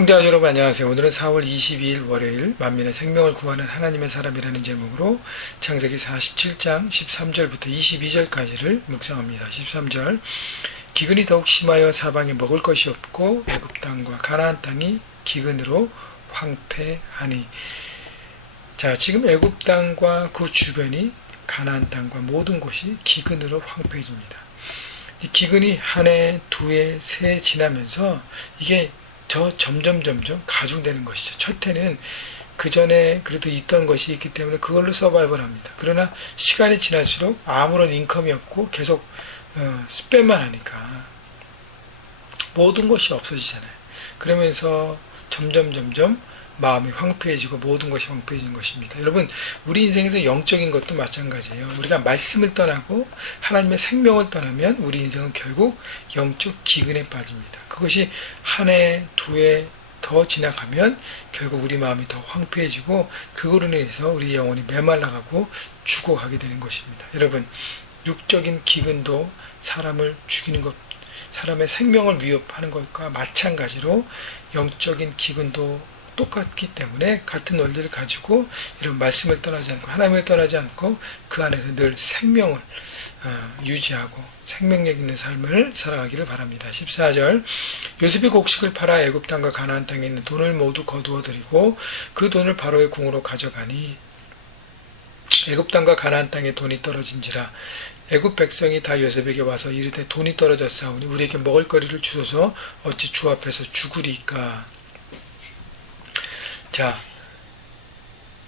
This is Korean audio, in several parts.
형제와 여러분 안녕하세요. 오늘은 4월 22일 월요일 만민의 생명을 구하는 하나님의 사람이라는 제목으로 창세기 47장 13절부터 22절까지를 묵상합니다. 13절 기근이 더욱 심하여 사방에 먹을 것이 없고 애굽 땅과 가나안 땅이 기근으로 황폐하니. 자, 지금 애굽 땅과 그 주변이 가나안 땅과 모든 곳이 기근으로 황폐해집니다. 이 기근이 한 해, 두 해, 세 해 지나면서 이게 점점 가중되는 것이죠. 첫 해는 그 전에 그래도 있던 것이 있기 때문에 그걸로 서바이벌 합니다. 그러나 시간이 지날수록 아무런 인컴이 없고 계속 스팸만 하니까 모든 것이 없어지잖아요. 그러면서 점점 마음이 황폐해지고 모든 것이 황폐해지는 것입니다. 여러분, 우리 인생에서 영적인 것도 마찬가지예요. 우리가 말씀을 떠나고 하나님의 생명을 떠나면 우리 인생은 결국 영적 기근에 빠집니다. 그것이 한 해, 두 해 더 지나가면 결국 우리 마음이 더 황폐해지고 그거로 인해서 우리 영혼이 메말라가고 죽어가게 되는 것입니다. 여러분, 육적인 기근도 사람을 죽이는 것, 사람의 생명을 위협하는 것과 마찬가지로 영적인 기근도 똑같기 때문에 같은 원리를 가지고 이런 말씀을 떠나지 않고 하나님을 떠나지 않고 그 안에서 늘 생명을 유지하고 생명력 있는 삶을 살아가기를 바랍니다. 14절 요셉이 곡식을 팔아 애굽 땅과 가나안 땅에 있는 돈을 모두 거두어 들이고 그 돈을 바로의 궁으로 가져가니 애굽 땅과 가나안 땅에 돈이 떨어진지라 애굽 백성이 다 요셉에게 와서 이르되 돈이 떨어졌사오니 우리에게 먹을 거리를 주소서 어찌 주 앞에서 죽으리까. 자,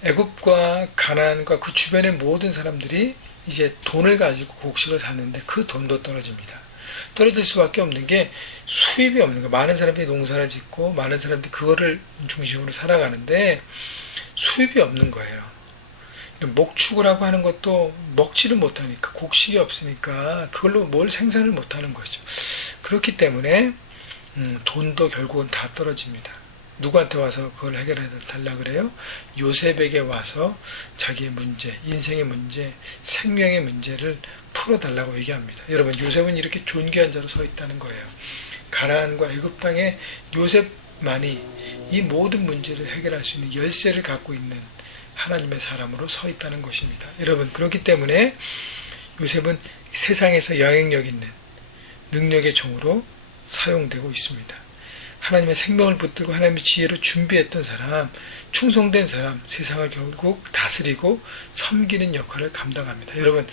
애굽과 가나안과 그 주변의 모든 사람들이 이제 돈을 가지고 곡식을 샀는데 그 돈도 떨어집니다. 떨어질 수밖에 없는 게 수입이 없는 거예요. 많은 사람들이 농사를 짓고 많은 사람들이 그거를 중심으로 살아가는데 수입이 없는 거예요. 목축을 하고 하는 것도 먹지를 못하니까 곡식이 없으니까 그걸로 뭘 생산을 못하는 거죠. 그렇기 때문에 돈도 결국은 다 떨어집니다. 누구한테 와서 그걸 해결해 달라 그래요? 요셉에게 와서 자기의 문제, 인생의 문제, 생명의 문제를 풀어달라고 얘기합니다. 여러분, 요셉은 이렇게 존귀한 자로 서 있다는 거예요. 가나안과 애굽 땅에 요셉만이 이 모든 문제를 해결할 수 있는 열쇠를 갖고 있는 하나님의 사람으로 서 있다는 것입니다. 여러분, 그렇기 때문에 요셉은 세상에서 영향력 있는 능력의 종으로 사용되고 있습니다. 하나님의 생명을 붙들고 하나님의 지혜로 준비했던 사람, 충성된 사람, 세상을 결국 다스리고 섬기는 역할을 감당합니다. 여러분,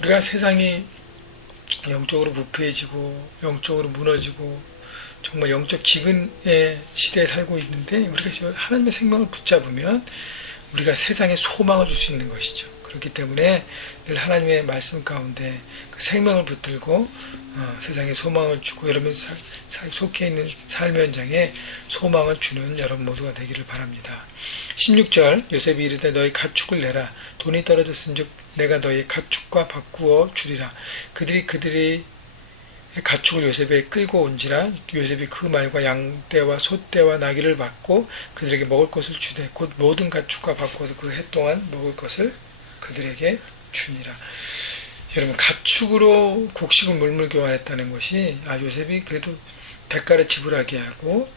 우리가 세상이 영적으로 부패해지고 영적으로 무너지고 정말 영적 기근의 시대에 살고 있는데 우리가 하나님의 생명을 붙잡으면 우리가 세상에 소망을 줄 수 있는 것이죠. 그렇기 때문에 늘 하나님의 말씀 가운데 그 생명을 붙들고 세상에 소망을 주고 여러분 속해 있는 삶의 현장에 소망을 주는 여러분 모두가 되기를 바랍니다. 16절 요셉이 이르되 너희 가축을 내라 돈이 떨어졌은즉 내가 너희 가축과 바꾸어 주리라. 그들이 가축을 요셉에 끌고 온지라 요셉이 그 말과 양떼와 소떼와 나귀를 받고 그들에게 먹을 것을 주되 곧 모든 가축과 바꿔서 그 해 동안 먹을 것을 그들에게 주니라. 여러분, 가축으로 곡식을 물물 교환했다는 것이 요셉이 그래도 대가를 지불하게 하고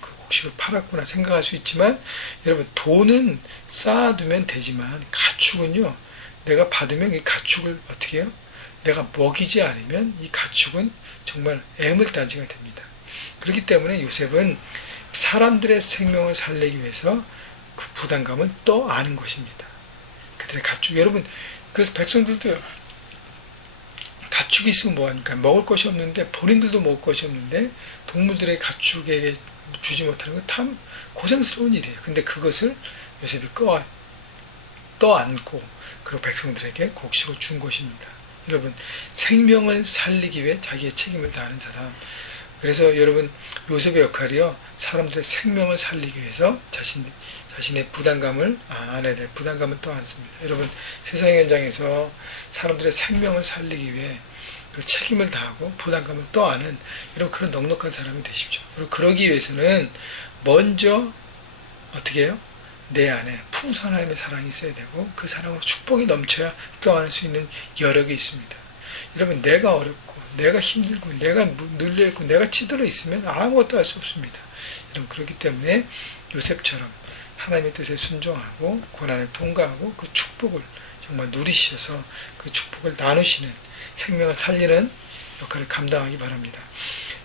그 곡식을 팔았구나 생각할 수 있지만 여러분, 돈은 쌓아두면 되지만 가축은요, 내가 받으면 이 가축을 어떻게 해요? 내가 먹이지 않으면 이 가축은 정말 애물단지가 됩니다. 그렇기 때문에 요셉은 사람들의 생명을 살리기 위해서 그 부담감은 떠안은 것입니다. 그들의 가축, 여러분, 그래서 백성들도 가축이 있으면 뭐하니까 먹을 것이 없는데 본인들도 먹을 것이 없는데 동물들의 가축에게 주지 못하는 건 참 고생스러운 일이에요. 근데 그것을 요셉이 떠안고 그리고 백성들에게 곡식을 준 것입니다. 여러분, 생명을 살리기 위해 자기의 책임을 다하는 사람. 그래서 여러분, 요셉의 역할이요, 사람들의 생명을 살리기 위해서 자신의 부담감을 안아야 될 부담감을 떠안습니다. 여러분, 세상의 현장에서 사람들의 생명을 살리기 위해 그 책임을 다하고 부담감을 떠안은 이런 그런 넉넉한 사람이 되십시오. 그리고 그러기 위해서는 먼저 어떻게 해요? 내 안에 풍성한 하나님의 사랑이 있어야 되고 그 사랑으로 축복이 넘쳐야 떠안을 수 있는 여력이 있습니다. 여러분, 내가 어렵고 내가 힘들고 내가 눌려있고 내가 치들어 있으면 아무것도 할 수 없습니다. 여러분, 그렇기 때문에 요셉처럼 하나님의 뜻에 순종하고 고난을 통과하고 그 축복을 정말 누리셔서 그 축복을 나누시는, 생명을 살리는 역할을 감당하기 바랍니다.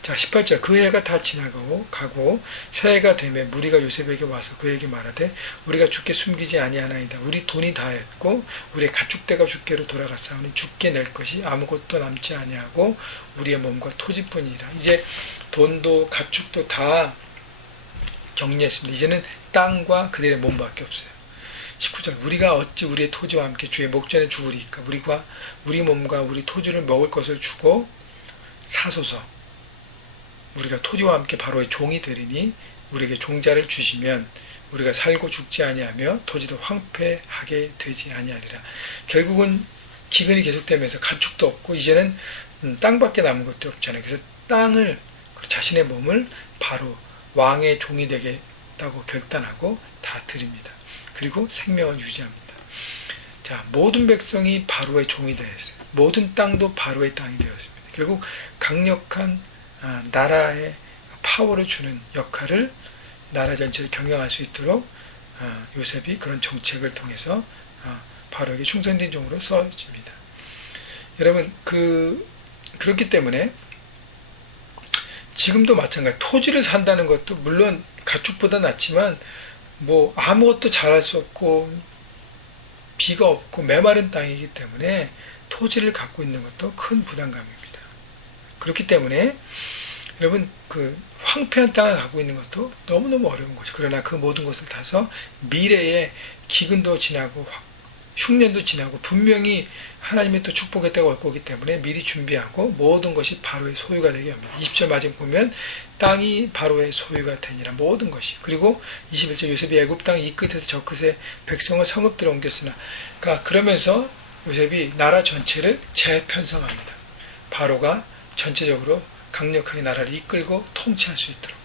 자, 18절. 그 해가 다 지나가고 새해가 되매 무리가 요셉에게 와서 그에게 말하되 우리가 주께 숨기지 아니하나이다. 우리 돈이 다했고 우리의 가축대가 주께로 돌아갔사오니 주께 낼 것이 아무것도 남지 아니하고 우리의 몸과 토지뿐이라. 이제 돈도 가축도 다 정리했습니다. 이제는 땅과 그들의 몸밖에 없어요. 19절. 우리가 어찌 우리의 토지와 함께 주의 목전에 죽으리이까. 우리 몸과 우리 토지를 먹을 것을 주고 사소서. 우리가 토지와 함께 바로의 종이 되리니 우리에게 종자를 주시면 우리가 살고 죽지 아니하며 토지도 황폐하게 되지 아니하리라. 결국은 기근이 계속되면서 가축도 없고 이제는 땅밖에 남은 것도 없잖아요. 그래서 땅을, 자신의 몸을 바로 왕의 종이 되겠다고 결단하고 다 드립니다. 그리고 생명을 유지합니다. 자, 모든 백성이 바로의 종이 되었어요. 모든 땅도 바로의 땅이 되었습니다. 결국 강력한 나라의 파워를 주는 역할을, 나라 전체를 경영할 수 있도록 요셉이 그런 정책을 통해서 바로에게 충성된 종으로 써집니다. 여러분, 그렇기 때문에 지금도 마찬가지. 토지를 산다는 것도 물론 가축보다 낫지만 뭐 아무것도 자랄 수 없고 비가 없고 메마른 땅이기 때문에 토지를 갖고 있는 것도 큰 부담감입니다. 그렇기 때문에 여러분, 그 황폐한 땅을 갖고 있는 것도 너무너무 어려운 거죠. 그러나 그 모든 것을 타서 미래에 기근도 지나고 흉년도 지나고 분명히 하나님의 또 축복의 때가 올 거기 때문에 미리 준비하고 모든 것이 바로의 소유가 되게 합니다. 20절 마지막 보면 땅이 바로의 소유가 되니라. 모든 것이. 그리고 21절. 요셉이 애굽 땅 이 끝에서 저 끝에 백성을 성읍들어 옮겼으나. 그러면서 요셉이 나라 전체를 재편성합니다. 바로가 전체적으로 강력하게 나라를 이끌고 통치할 수 있도록.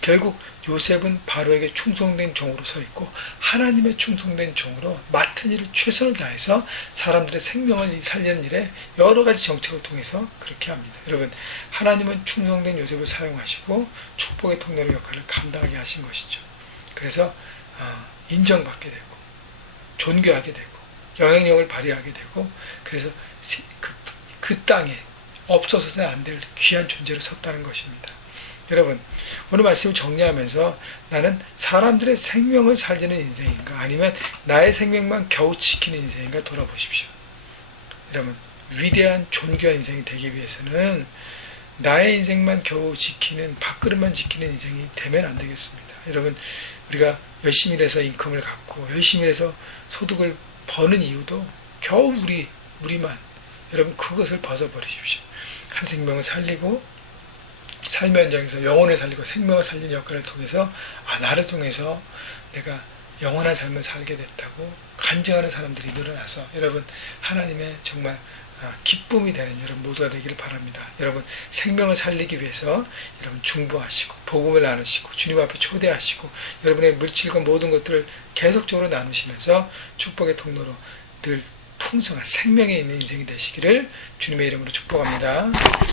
결국 요셉은 바로에게 충성된 종으로 서 있고 하나님의 충성된 종으로 맡은 일을 최선을 다해서 사람들의 생명을 살리는 일에 여러 가지 정책을 통해서 그렇게 합니다. 여러분, 하나님은 충성된 요셉을 사용하시고 축복의 통로의 역할을 감당하게 하신 것이죠. 그래서 인정받게 되고 존귀하게 되고 영향력을 발휘하게 되고, 그래서 그 땅에 없어서는 안 될 귀한 존재로 섰다는 것입니다. 여러분, 오늘 말씀을 정리하면서 나는 사람들의 생명을 살리는 인생인가, 아니면 나의 생명만 겨우 지키는 인생인가 돌아보십시오. 여러분, 위대한 존귀한 인생이 되기 위해서는 나의 인생만 겨우 지키는, 밥그릇만 지키는 인생이 되면 안 되겠습니다. 여러분, 우리가 열심히 일해서 인컴을 갖고 열심히 일해서 소득을 버는 이유도 겨우 우리만, 여러분, 그것을 벗어버리십시오. 한 생명을 살리고 삶의 현장에서 영혼을 살리고 생명을 살리는 역할을 통해서 나를 통해서 내가 영원한 삶을 살게 됐다고 간증하는 사람들이 늘어나서 여러분, 하나님의 정말 기쁨이 되는 여러분 모두가 되기를 바랍니다. 여러분, 생명을 살리기 위해서 여러분 중보하시고 복음을 나누시고 주님 앞에 초대하시고 여러분의 물질과 모든 것들을 계속적으로 나누시면서 축복의 통로로 늘 풍성한 생명에 있는 인생이 되시기를 주님의 이름으로 축복합니다.